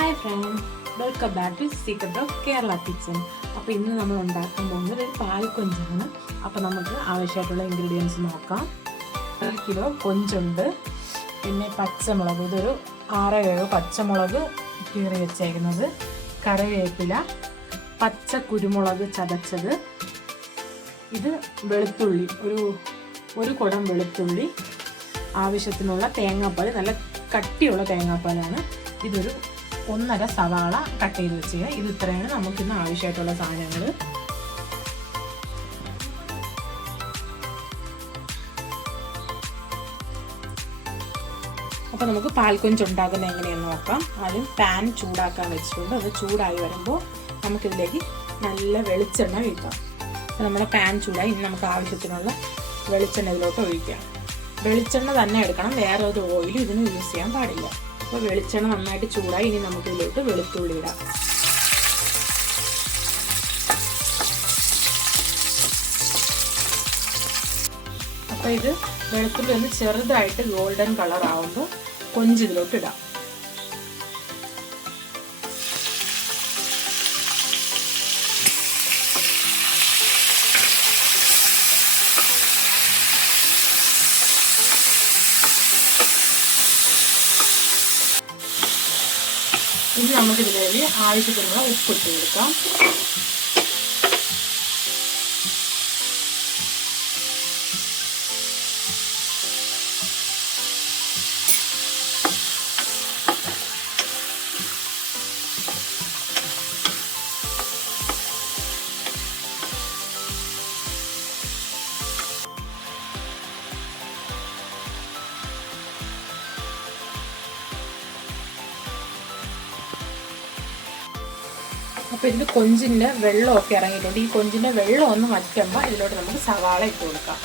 Hi friends, welcome back to secret of Kerala kitchen. അപ്പോൾ ഇന്ന് നമ്മൾ ഉണ്ടാക്കാൻ പോകുന്നത് ഒരു പാൽ കൊഞ്ചാണ്. അപ്പോൾ നമുക്ക് ആവശ്യമായിട്ടുള്ള ഇൻഗ്രീഡിയൻസ് നോക്കാം. 1 കിലോ കൊഞ്ചുണ്ട്, പിന്നെ പച്ചമുളക്, ഇതൊരു 6-7 പച്ചമുളക് കീറി വെച്ചേക്കുന്നത്, കറിവേപ്പില, പച്ച കുരുമുളക് ചതച്ചത്, ഇത് വെളുത്തുള്ളി, ഒരു കുടം വെളുത്തുള്ളി, ആവശ്യത്തിനുള്ള തേങ്ങാപ്പാൽ, നല്ല കട്ടിയുള്ള തേങ്ങാപ്പാലാണ്. ഇതൊരു 1.5 സവാള കട്ട് ചെയ്ത് വെച്ച്. ഇത് ഇത്രയാണ് നമുക്കിന്ന് ആവശ്യമായിട്ടുള്ള സാധനങ്ങൾ. അപ്പോൾ നമുക്ക് പാൽക്കൊഞ്ച് ഉണ്ടാക്കുന്നത് എങ്ങനെയെന്ന് നോക്കാം. ആദ്യം പാൻ ചൂടാക്കാൻ വെച്ചിട്ടുണ്ട്. അത് ചൂടായി വരുമ്പോൾ നമുക്കിതിലേക്ക് നല്ല വെളിച്ചെണ്ണ ഒഴിക്കാം. നമ്മുടെ പാൻ ചൂടായി, ഇനി നമുക്ക് ആവശ്യത്തിനുള്ള വെളിച്ചെണ്ണ ഇതിലോട്ട് ഒഴിക്കാം. വെളിച്ചെണ്ണ തന്നെ എടുക്കണം, വേറെ ഒരു ഓയിലും ഇതിന് യൂസ് ചെയ്യാൻ പാടില്ല. അപ്പോൾ വെളിച്ചെണ്ണ നന്നായിട്ട് ചൂടായി, ഇനി നമുക്ക് ഇതിലോട്ട് വെളുത്തുള്ളി ഇടാം. അപ്പോൾ ഇത് വെളുത്തുള്ളി ഒന്ന് ചെറുതായിട്ട് ഗോൾഡൻ കളർ ആവുമ്പോൾ കൊഞ്ച് ഇതിലോട്ട് ഇടാം. ഇനി നമുക്കിതിലേക്ക് ആവശ്യത്തിനുള്ള ഉപ്പിട്ട് കൊടുക്കാം. അപ്പോൾ ഇതിൽ കൊഞ്ചിൻ്റെ വെള്ളമൊക്കെ ഇറങ്ങിയിട്ടുണ്ട്. ഈ കൊഞ്ചിൻ്റെ വെള്ളം ഒന്ന് വറ്റുമ്പോൾ ഇതിലോട്ട് നമുക്ക് സവാള ഇട്ട് കൊടുക്കാം.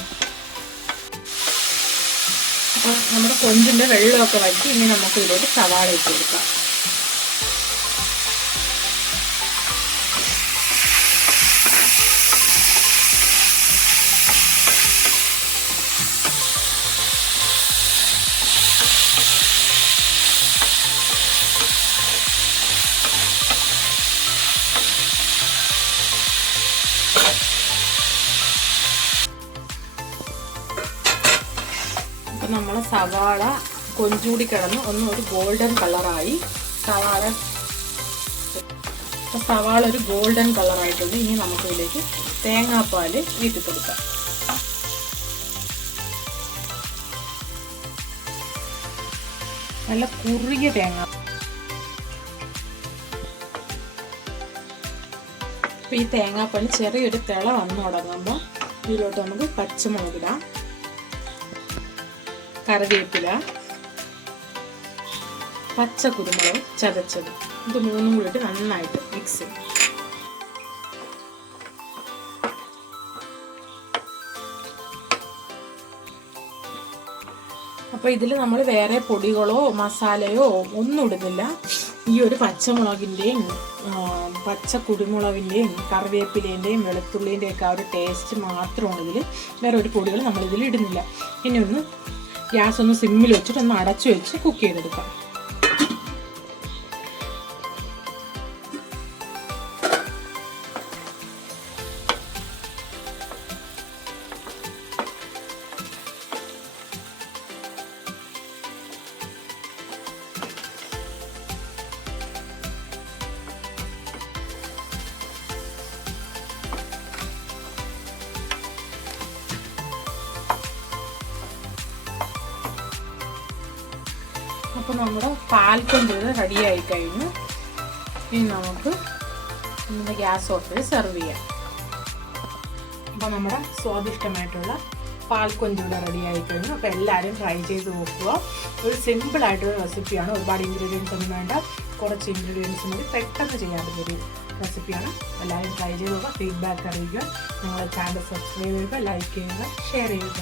അപ്പോൾ നമ്മുടെ കൊഞ്ചിൻ്റെ വെള്ളമൊക്കെ വറ്റി, ഇനി നമുക്ക് ഇതിലോട്ട് സവാള ഇട്ട് കൊടുക്കാം. അപ്പം നമ്മൾ സവാള കൊഞ്ചൂടി കിടന്ന് ഒരു ഗോൾഡൻ കളറായി. സവാള ഒരു ഗോൾഡൻ കളറായിട്ടുണ്ട്. ഇനി നമുക്ക് ഇതിലേക്ക് തേങ്ങാപ്പാൽ വീട്ടി കൊടുക്കാം. നല്ല കുറുകിയ തേങ്ങ. അപ്പോൾ ഈ തേങ്ങാപ്പാൽ ചെറിയൊരു തിള വന്നു തുടങ്ങുമ്പോൾ ഇതിലോട്ട് നമുക്ക് പച്ചമുളക് ഇടാം, കറിവേപ്പില, പച്ച കുരുമുളക് ചതച്ചത്, ഇത് മൂന്നും കൂടിയിട്ട് നന്നായിട്ട് മിക്സ് ചെയ്യും. അപ്പോൾ ഇതിൽ നമ്മൾ വേറെ പൊടികളോ മസാലയോ ഒന്നും ഇടുന്നില്ല. ഈ ഒരു പച്ചമുളകിൻ്റെയും പച്ച കുരുമുളകിൻ്റെയും കറിവേപ്പിലേൻ്റെയും വെളുത്തുള്ളിൻ്റെയും ഒക്കെ ആ ഒരു ടേസ്റ്റ് മാത്രമാണ് ഇതിൽ. വേറെ ഒരു പൊടികൾ നമ്മളിതിൽ ഇടുന്നില്ല. ഇനി ഒന്ന് ഗ്യാസ് ഒന്ന് സിമ്മിൽ വെച്ചിട്ട് ഒന്ന് അടച്ചു വെച്ച് കുക്ക് ചെയ്തെടുക്കാം. അപ്പോൾ നമ്മുടെ പാൽക്കൊഞ്ച് റെഡിയായി കഴിഞ്ഞു. ഇനി നമുക്ക് നമ്മുടെ ഗ്യാസ് ഓഫ് ചെയ്ത് സെർവ് ചെയ്യാം. അപ്പോൾ നമ്മുടെ സ്വാദിഷ്ടമായിട്ടുള്ള പാൽക്കൊഞ്ച് ഇവിടെ റെഡിയായി കഴിഞ്ഞു. അപ്പോൾ എല്ലാവരും ട്രൈ ചെയ്ത് നോക്കുക. ഒരു സിമ്പിളായിട്ടൊരു റെസിപ്പിയാണ്. ഒരുപാട് ഇൻഗ്രീഡിയൻസ് ഒന്നും വേണ്ട, കുറച്ച് ഇൻഗ്രീഡിയൻസ് മതി, പെട്ടെന്ന് ചെയ്യാവുന്നൊരു റെസിപ്പിയാണ്. എല്ലാവരും ട്രൈ ചെയ്ത് നോക്കുക, ഫീഡ്ബാക്ക് അറിയിക്കുക. നിങ്ങളുടെ ചാനൽ സബ്സ്ക്രൈബ് ചെയ്യുക, ലൈക്ക് ചെയ്യുക, ഷെയർ ചെയ്യുക.